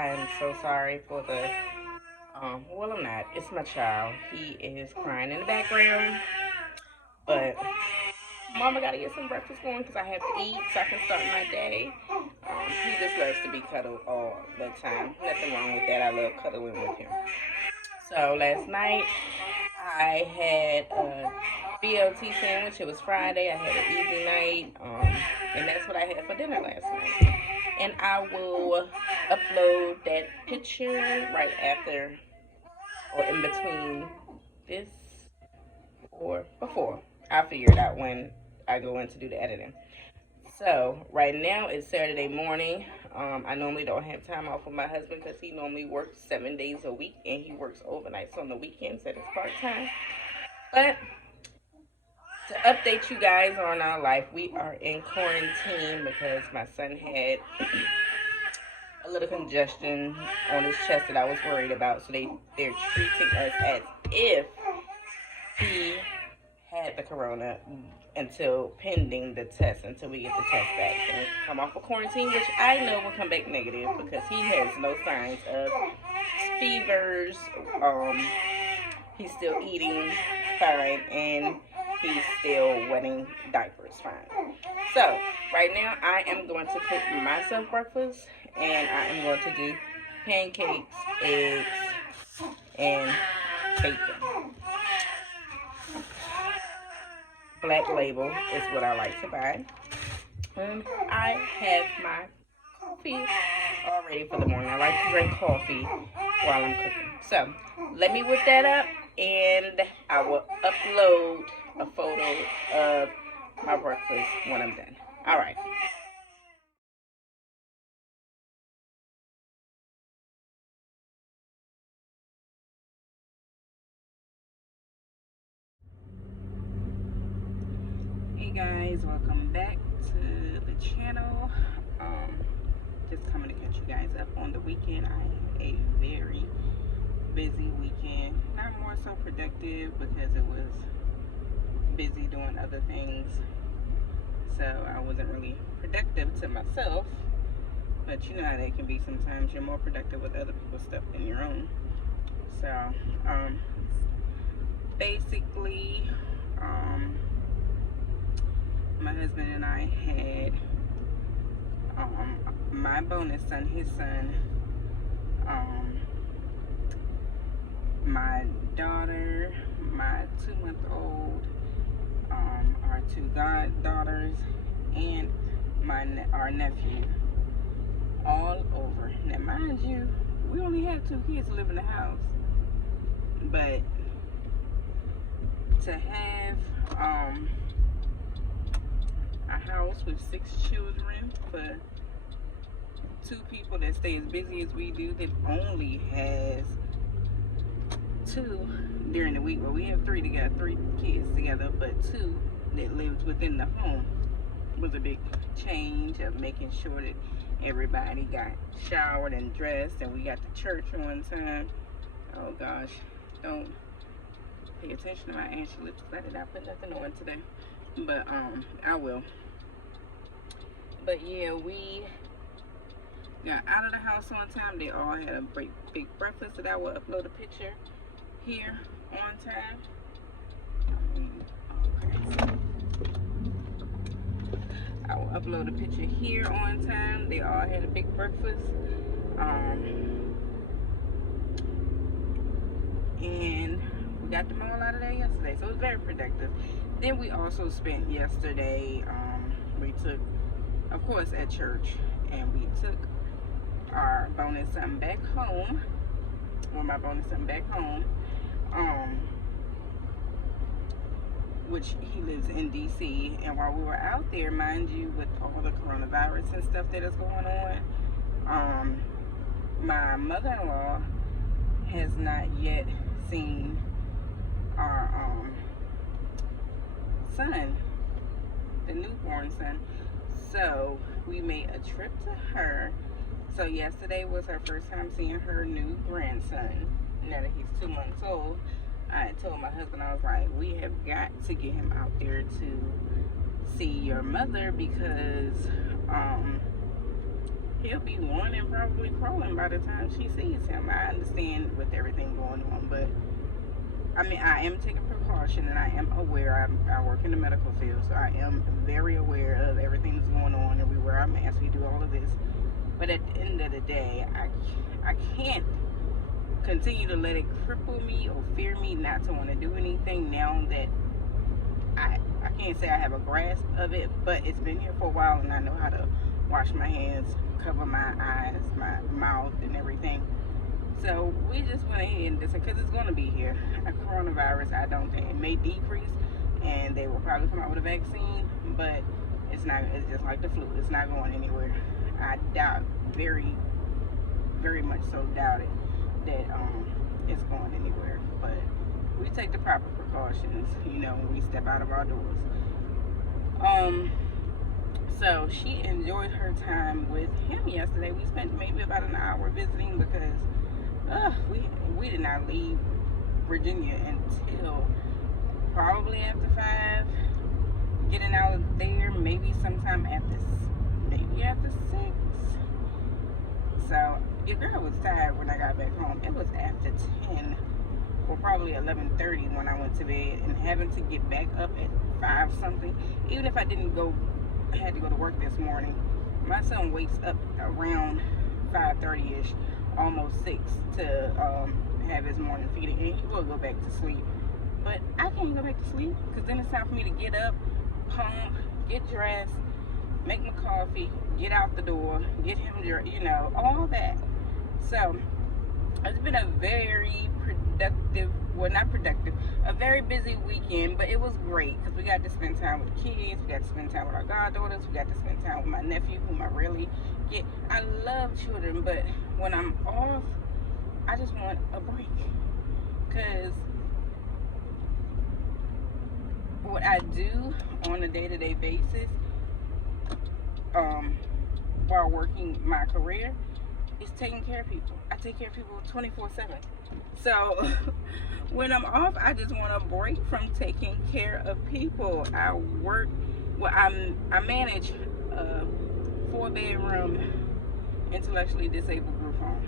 I am so sorry for the, well, I'm not. It's my child. He is crying in the background. But Mama gotta get some breakfast going because I have to eat so I can start my day. He just loves to be cuddled all the time. Nothing wrong with that. I love cuddling with him. So last night I had a BLT sandwich. It was Friday. I had an easy night. And that's what I had for dinner last night. And I will upload that picture right after or in between this or before. I'll figure it out when I go in to do the editing. So right now it's Saturday morning. I normally don't have time off with my husband because he normally works 7 days a week and he works overnights on the weekends at his part time. But to update you guys on our life, we are in quarantine because my son had a little congestion on his chest that I was worried about. So they're treating us as if he had the corona until pending the test, until we get the test back and come off of quarantine, which I know will come back negative because he has no signs of fevers. He's still eating fine and he's still wetting diapers fine. So right now I am going to cook myself breakfast and I am going to do pancakes, eggs, and bacon. Black Label is what I like to buy. And I have my coffee all ready for the morning. I like to drink coffee while I'm cooking. So let me whip that up and I will upload a photo of my breakfast when I'm done. All right. Hey guys, welcome back to the channel. Just coming to catch you guys up on the weekend. I had a very busy weekend. Not more so productive because it was busy doing other things. So I wasn't really productive to myself. But you know how that can be sometimes. You're more productive with other people's stuff than your own. So basically, my husband and I had my bonus son, his son, my daughter, my 2-month-old, our two goddaughters, and our nephew, all over. Now, mind you, we only have 2 kids live in the house, but to have a house with 6 children for 2 people that stay as busy as we do, that only has 2 during the week. Well, we have 3 together, 3 kids together, but 2 that lives within the home was a big change of making sure that everybody got showered and dressed and we got to church on time. Oh gosh, don't pay attention to my ashy lips. I did not put nothing on today, but I will. But yeah, we got out of the house on time. They all had a big breakfast that I will upload a picture here on time. Okay. I will upload a picture here on time. They all had a big breakfast. And we got them all out of there yesterday, so it was very productive. Then we also spent yesterday, we took, of course, at church, and we took our bonus son back home. Well, my bonus son back home, which he lives in DC. And while we were out there, mind you, with all the coronavirus and stuff that is going on, my mother-in-law has not yet seen our son, the newborn son. So we made a trip to her. So yesterday was her first time seeing her new grandson. Now that he's 2 months old, I told my husband, I was like, we have got to get him out there to see your mother because he'll be one and probably crawling by the time she sees him. I understand with everything going on, but I mean, I am taking precaution, and I am aware. I work in the medical field, so I am very aware of everything that's going on everywhere I'm at. We do all of this, but at the end of the day, I can't continue to let it cripple me or fear me not to want to do anything now that I can't say I have a grasp of it, but it's been here for a while, and I know how to wash my hands, cover my eyes, my mouth, and everything. So we just went ahead and decided, because it's going to be here. A coronavirus, I don't think it may decrease, and they will probably come out with a vaccine, but it's not. It's just like the flu. It's not going anywhere. I doubt, very, very much so doubt it, that it's going anywhere. But we take the proper precautions, when we step out of our doors. So she enjoyed her time with him yesterday. We spent maybe about an hour visiting because we did not leave Virginia until probably after 5. Getting out of there maybe sometime after 6. So your girl was tired when I got back home. It was after 10 or probably 11:30 when I went to bed, and having to get back up at 5 something. Even if I had to go to work this morning, my son wakes up around 5:30ish, almost 6, to have his morning feeding, and he will go back to sleep. But I can't go back to sleep because then it's time for me to get up, pump, get dressed, make my coffee, get out the door, get him, all that. So it's been a very a very busy weekend, but it was great because we got to spend time with the kids, we got to spend time with our goddaughters, we got to spend time with my nephew, whom I rarely get. I love children, but when I'm off, I just want a break, because what I do on a day-to-day basis while working my career is taking care of people. I take care of people 24/7. So when I'm off, I just want a break from taking care of people. I manage a 4-bedroom intellectually disabled group home,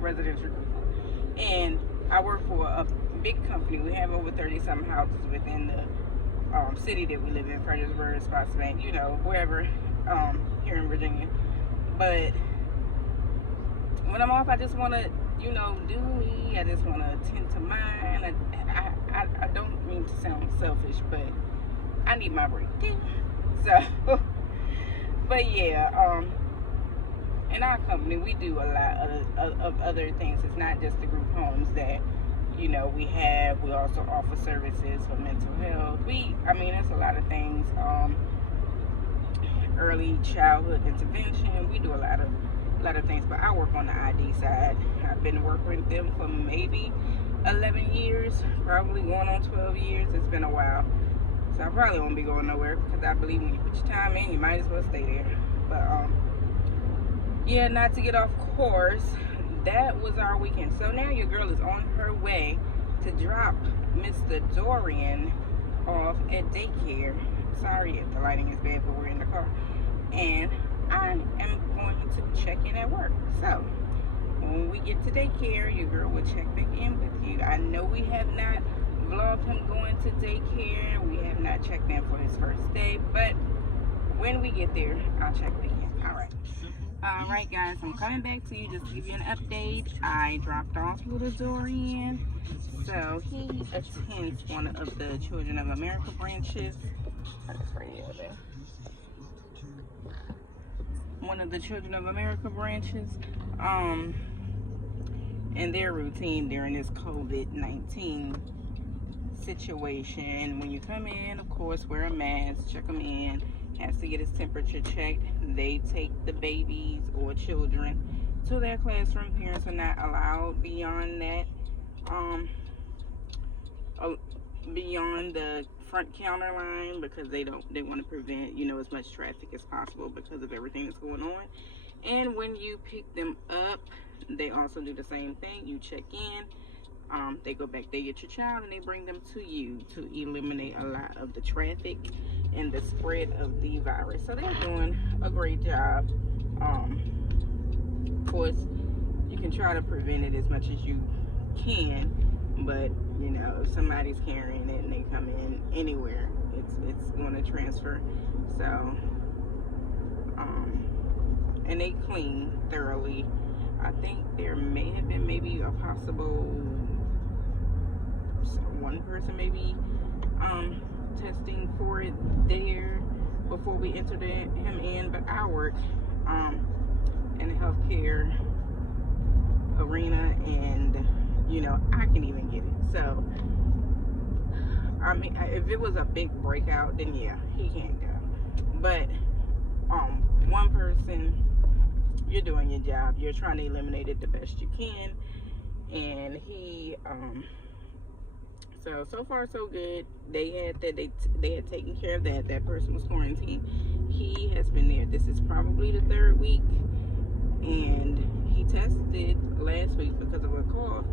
residential group home, and I work for a big company. We have over 30-something houses within the city that we live in, Fredericksburg, Spotsylvania, wherever here in Virginia. But when I'm off, I just want to, do me. I just want to attend to mine. I don't mean to sound selfish, but I need my break. So, but yeah, in our company, we do a lot of other things. It's not just the group homes that, we have. We also offer services for mental health. There's a lot of things. Early childhood intervention. We do a lot of things, but I work on the ID side. I've been working with them for maybe 11 years, probably going on 12 years. It's been a while, so I probably won't be going nowhere, because I believe when you put your time in, you might as well stay there. But yeah, not to get off course, that was our weekend. So now your girl is on her way to drop Mr. Dorian off at daycare. Sorry if the lighting is bad, but we're in the car, and I am going to check in at work. So when we get to daycare, your girl will check back in with you. I know we have not vlogged him going to daycare. We have not checked in for his first day, but when we get there, I'll check back in. All right, guys, I'm coming back to you just to give you an update. I dropped off little Dorian. So he attends one of the Children of America branches. One of the Children of America branches. And their routine during this COVID-19 situation, when you come in, of course, wear a mask, check them in, has to get his temperature checked. They take the babies or children to their classroom. Parents are not allowed beyond that, beyond the front counter line, because they want to prevent, as much traffic as possible because of everything that's going on. And when you pick them up, they also do the same thing. You check in, they go back, they get your child, and they bring them to you to eliminate a lot of the traffic and the spread of the virus. So they're doing a great job course, you can try to prevent it as much as you can, but you know, if somebody's carrying it and they come in anywhere, it's going to transfer. So and they clean thoroughly. I think there may have been maybe a possible one person maybe testing for it there before we entered him in, but I work in the healthcare arena, and you know, I can even get it. So I mean, if it was a big breakout, then yeah, he can't go. But one person, you're doing your job. You're trying to eliminate it the best you can, and he so far so good. They had taken care of that. That person was quarantined. He has been there. This is probably the 3rd week, and he tested last week because of a cough,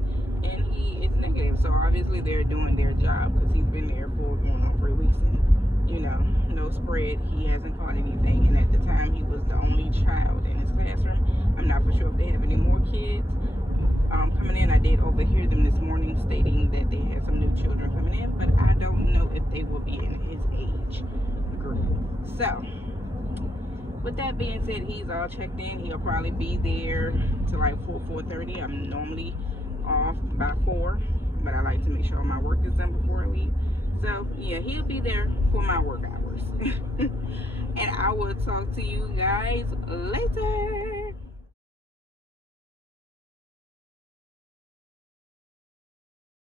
and he is negative. So obviously they're doing their job because he's been there for going on 3 weeks, and you know, no spread. He hasn't caught anything, and at the time he was the only child in his classroom. I'm not for sure if they have any more kids coming in. I did overhear them this morning stating that they had some new children coming in, but I don't know if they will be in his age group. So with that being said, he's all checked in. He'll probably be there till like 4:30. I'm normally off by 4, but I like to make sure my work is done before I leave. So yeah, he'll be there for my work hours. And I will talk to you guys later.